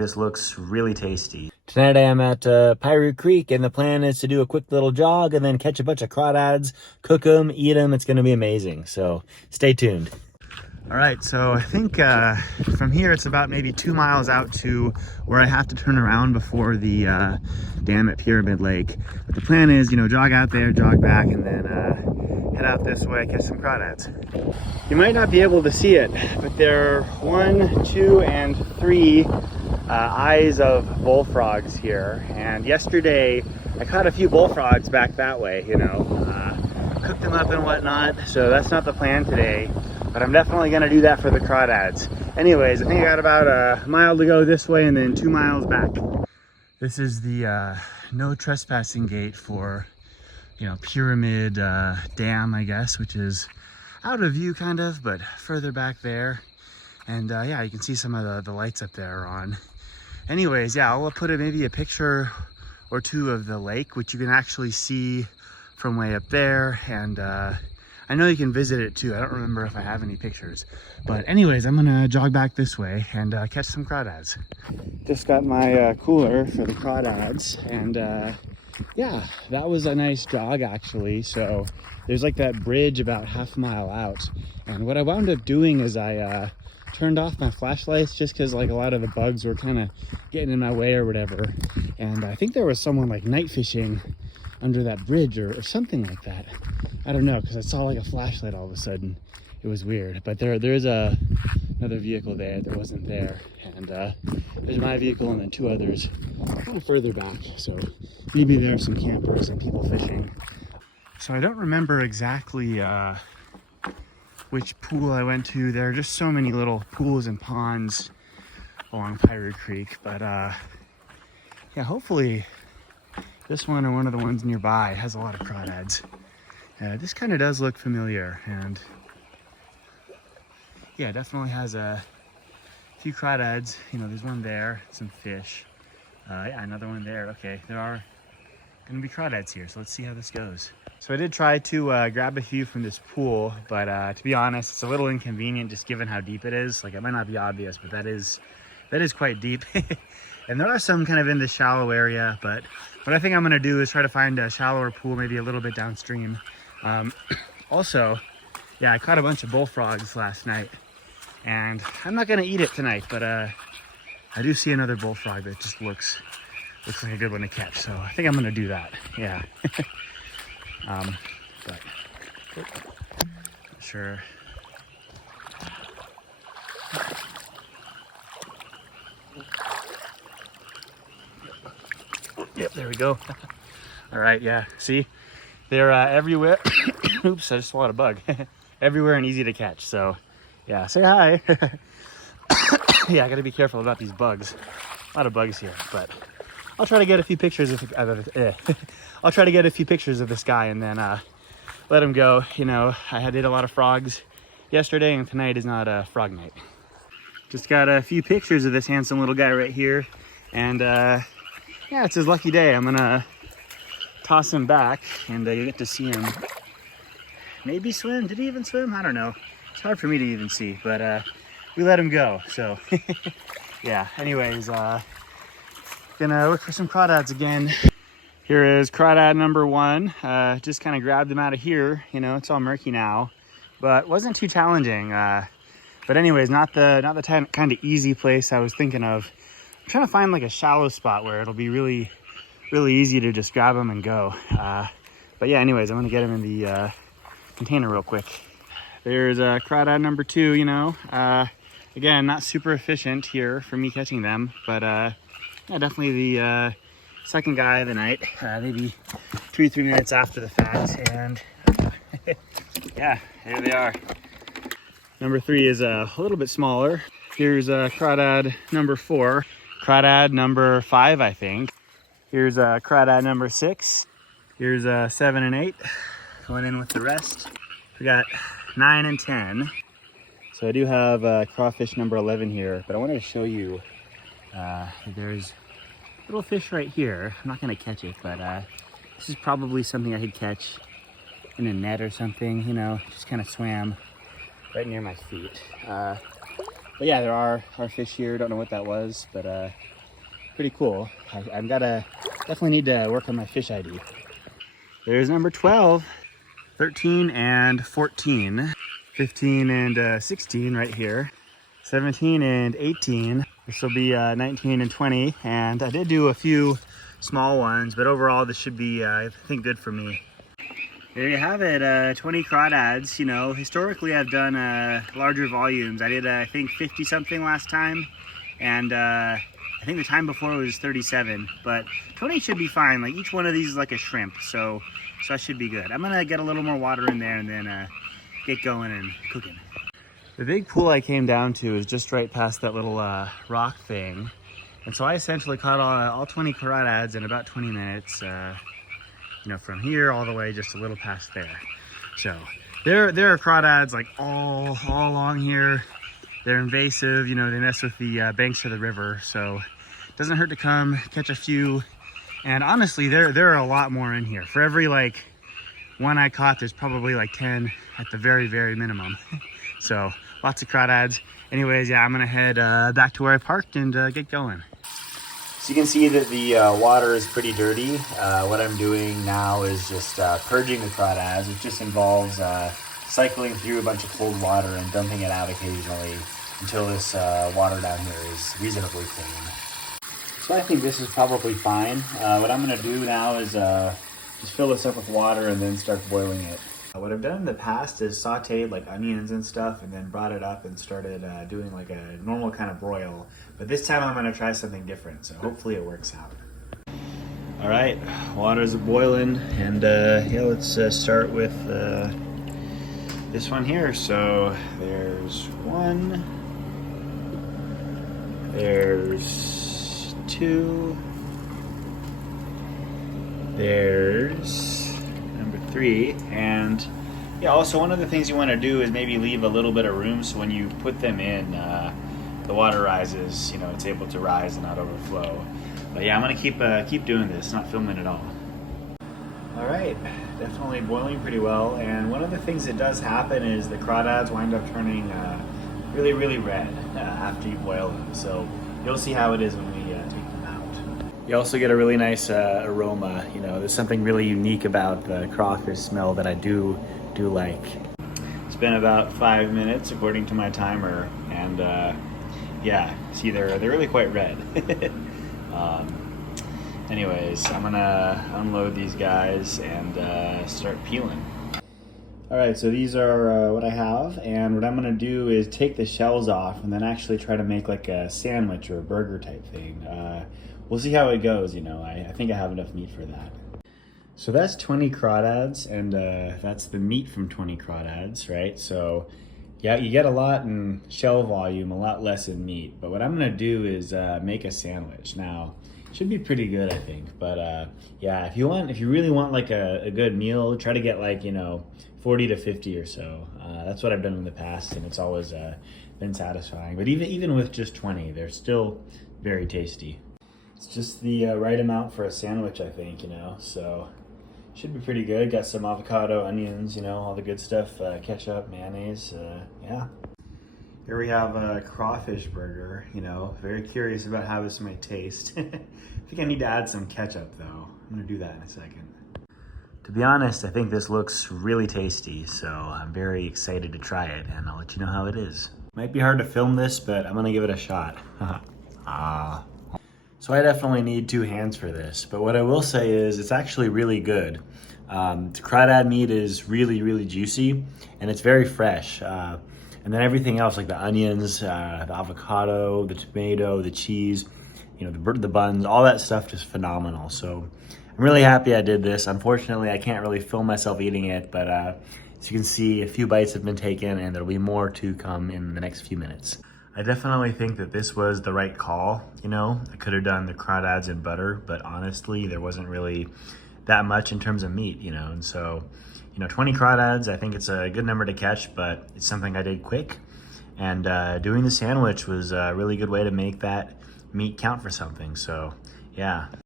This looks really tasty. Tonight I am at Piru Creek, and the plan is to do a quick little jog and then catch a bunch of crawdads, cook them, eat them. It's going to be amazing. So stay tuned. All right, so I think from here it's about maybe 2 miles out to where I have to turn around before the dam at Pyramid Lake. But the plan is, you know, jog out there, jog back, and then head out this way, catch some crawdads. You might not be able to see it, but there are 1, 2, and 3 eyes of bullfrogs here. And yesterday I caught a few bullfrogs back that way, you know, cooked them up and whatnot. So that's not the plan today. But I'm definitely gonna do that for the crawdads. Anyways, I think I got about a mile to go this way and then 2 miles back. This is the no trespassing gate for, you know, Pyramid Dam, I guess, which is out of view kind of, but further back there. And yeah, you can see some of the lights up there are on. Anyways, yeah, I'll put maybe a picture or two of the lake, which you can actually see from way up there. And I know you can visit it too. I don't remember if I have any pictures. But anyways, I'm gonna jog back this way and catch some crawdads. Just got my cooler for the crawdads. And yeah, that was a nice jog actually. So there's like that bridge about half a mile out. And what I wound up doing is I turned off my flashlights just because like a lot of the bugs were kind of getting in my way or whatever. And I think there was someone like night fishing under that bridge or something like that. I don't know, because I saw like a flashlight all of a sudden. It was weird, but there is another vehicle there that wasn't there, and there's my vehicle and then 2 others kind of further back. So maybe there are some campers and people fishing. So I don't remember exactly which pool I went to. There are just so many little pools and ponds along Piru Creek, but yeah, hopefully this one or one of the ones nearby has a lot of crawdads. This kind of does look familiar, and yeah, definitely has a few crawdads. You know, there's one there, some fish. Yeah, another one there. Okay, there are gonna be crawdads here, so let's see how this goes. So I did try to grab a few from this pool, but to be honest, it's a little inconvenient just given how deep it is. Like, it might not be obvious, but that is quite deep. And there are some kind of in the shallow area, but what I think I'm gonna do is try to find a shallower pool, maybe a little bit downstream. Also, yeah, I caught a bunch of bullfrogs last night, and I'm not gonna eat it tonight, but I do see another bullfrog that just looks like a good one to catch, so I think I'm gonna do that. Yeah. But not sure. Yep, there we go. All right, yeah, see, they're everywhere. Oops, I just swallowed a bug. Everywhere and easy to catch, so yeah, say hi. Yeah, I gotta be careful about these bugs. A lot of bugs here, but I'll try to get a few pictures of I'll try to get a few pictures of this guy and then let him go. You know, I did a lot of frogs yesterday, and tonight is not a frog night. Just got a few pictures of this handsome little guy right here, and yeah, it's his lucky day. I'm gonna toss him back, and you get to see him maybe swim. Did he even swim? I don't know. It's hard for me to even see, but we let him go. So yeah, anyways, gonna look for some crawdads again. Here is crawdad number 1. Just kind of grabbed him out of here. You know, it's all murky now, but wasn't too challenging. But anyways, not the kind of easy place I was thinking of. I'm trying to find like a shallow spot where it'll be really easy to just grab them and go. But yeah, anyways, I'm gonna get him in the container real quick. There's crawdad number 2, you know. Again, not super efficient here for me catching them, but yeah, definitely the second guy of the night, maybe 2-3 minutes after the fact, and yeah, here they are. Number 3 is a little bit smaller. Here's crawdad number 4, crawdad number 5, I think. Here's crawdad number 6. Here's 7 and 8 going in with the rest. We got 9 and 10. So I do have crawfish number 11 here, but I wanted to show you there's a little fish right here. I'm not gonna catch it, but this is probably something I could catch in a net or something, you know, just kind of swam right near my feet. But yeah, there are fish here. Don't know what that was, but pretty cool. I've gotta definitely need to work on my fish ID. There's number 12, 13 and 14, 15 and 16 right here, 17 and 18. This will be 19 and 20, and I did do a few small ones, but overall this should be, I think, good for me. There you have it, 20 crawdads. You know, historically I've done larger volumes. I did, I think, 50 something last time, and I think the time before was 37, but 20 should be fine. Like, each one of these is like a shrimp, so that should be good. I'm gonna get a little more water in there and then get going and cooking. The big pool I came down to is just right past that little rock thing, and so I essentially caught all 20 crawdads in about 20 minutes. You know, from here all the way just a little past there. So there are crawdads like all along here. They're invasive, you know, they mess with the banks of the river, so it doesn't hurt to come catch a few. And honestly, there are a lot more in here. For every like one I caught, there's probably like 10 at the very minimum. So lots of crawdads. Anyways, yeah, I'm gonna head back to where I parked and get going. So you can see that the water is pretty dirty. What I'm doing now is just purging the crawdads, which just involves cycling through a bunch of cold water and dumping it out occasionally until this water down here is reasonably clean. So I think this is probably fine. What I'm gonna do now is just fill this up with water and then start boiling it. What I've done in the past is sauteed like onions and stuff and then brought it up and started doing like a normal kind of broil. But this time I'm gonna try something different, so hopefully it works out. All right, water's boiling, and yeah, let's start with this one here. So there's one, there's two, there's number 3, and yeah, also one of the things you want to do is maybe leave a little bit of room so when you put them in, the water rises, you know, it's able to rise and not overflow. But yeah, I'm gonna keep doing this, not filming at all. All right, definitely boiling pretty well, and one of the things that does happen is the crawdads wind up turning really red after you boil them. So you'll see how it is when we take them out. You also get a really nice aroma. You know, there's something really unique about the crawfish smell that I do like. It's been about 5 minutes according to my timer, and yeah, see they're really quite red. Anyways, I'm gonna unload these guys and start peeling. All right, so these are what I have, and what I'm gonna do is take the shells off and then actually try to make like a sandwich or a burger type thing. We'll see how it goes, you know. I think I have enough meat for that. So that's 20 crawdads, and that's the meat from 20 crawdads, right? So yeah, you get a lot in shell volume, a lot less in meat. But what I'm gonna do is make a sandwich. Now, it should be pretty good, I think. But yeah, if you really want like a good meal, try to get like, you know, 40 to 50 or so. That's what I've done in the past, and it's always been satisfying. But even with just 20, they're still very tasty. It's just the right amount for a sandwich, I think, you know, so should be pretty good. Got some avocado, onions, you know, all the good stuff, ketchup, mayonnaise, yeah. Here we have a crawfish burger, you know, very curious about how this might taste. I think I need to add some ketchup though. I'm gonna do that in a second. To be honest, I think this looks really tasty, so I'm very excited to try it, and I'll let you know how it is. Might be hard to film this, but I'm gonna give it a shot. So I definitely need 2 hands for this, but what I will say is it's actually really good. The crawdad meat is really juicy, and it's very fresh. And then everything else, like the onions, the avocado, the tomato, the cheese, you know, the buns, all that stuff, just phenomenal. So I'm really happy I did this. Unfortunately, I can't really film myself eating it, but as you can see, a few bites have been taken, and there'll be more to come in the next few minutes. I definitely think that this was the right call, you know. I could have done the crawdads in butter, but honestly, there wasn't really that much in terms of meat, you know. And so, you know, 20 crawdads, I think it's a good number to catch, but it's something I did quick. And doing the sandwich was a really good way to make that meat count for something. So, yeah.